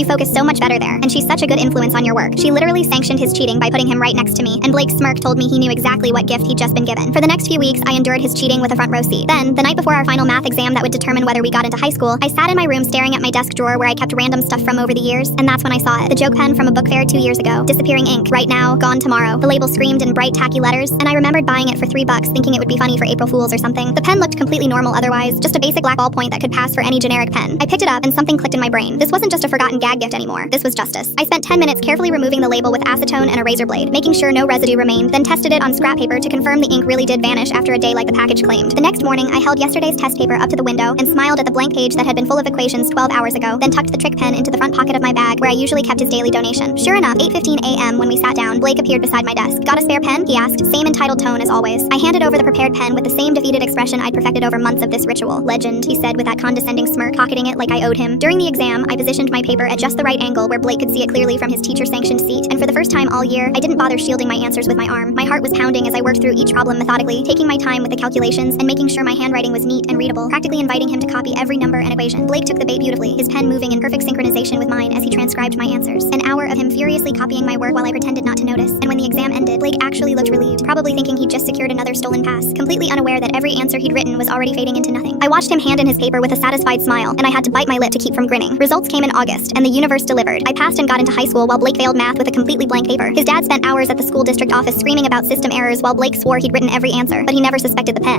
You focus so much better there, and she's such a good influence on your work. She literally sanctioned his cheating by putting him right next to me, and Blake's smirk told me he knew exactly what gift he'd just been given. For the next few weeks, I endured his cheating with a front row seat. Then, the night before our final math exam that would determine whether we got into high school, I sat in my room staring at my desk drawer where I kept random stuff from over the years, and that's when I saw it. The joke pen from a book fair 2 years ago. Disappearing ink. Right now, gone tomorrow. The label screamed in bright, tacky letters, and I remembered buying it for $3, thinking it would be funny for April Fools or something. The pen looked completely normal otherwise, just a basic black ballpoint that could pass for any generic pen. I picked it up and something clicked in my brain. This wasn't just a forgotten gag gift anymore. This was justice. I spent 10 minutes carefully removing the label with acetone and a razor blade, making sure no residue remained, then tested it on scrap paper to confirm the ink really did vanish after a day like the package claimed. The next morning, I held yesterday's test paper up to the window and smiled at the blank page that had been full of equations 12 hours ago, then tucked the trick pen into the front pocket of my bag where I usually kept his daily donation. Sure enough, 8:15 a.m. when we sat down, Blake appeared beside my desk. Got a spare pen? He asked, same entitled tone as always. I handed over the prepared pen with the same defeated expression I'd perfected over months of this ritual. Legend, he said with that condescending smirk, pocketing it like I owed him. During the exam, I positioned my paper at just the right angle where Blake could see it clearly from his teacher-sanctioned seat, and for the first time all year, I didn't bother shielding my answers with my arm. My heart was pounding as I worked through each problem methodically, taking my time with the calculations and making sure my handwriting was neat and readable, practically inviting him to copy every number and equation. Blake took the bait beautifully, his pen moving in perfect synchronization with mine as he transcribed my answers. An hour of him furiously copying my work while I pretended not to notice, and when the exam ended, Blake actually looked relieved, probably thinking he'd just secured another stolen pass, completely unaware that every answer he'd written was already fading into nothing. I watched him hand in his paper with a satisfied smile, and I had to bite my lip to keep from grinning. Results came in August, and the universe delivered. I passed and got into high school while Blake failed math with a completely blank paper. His dad spent hours at the school district office screaming about system errors while Blake swore he'd written every answer, but he never suspected the pen.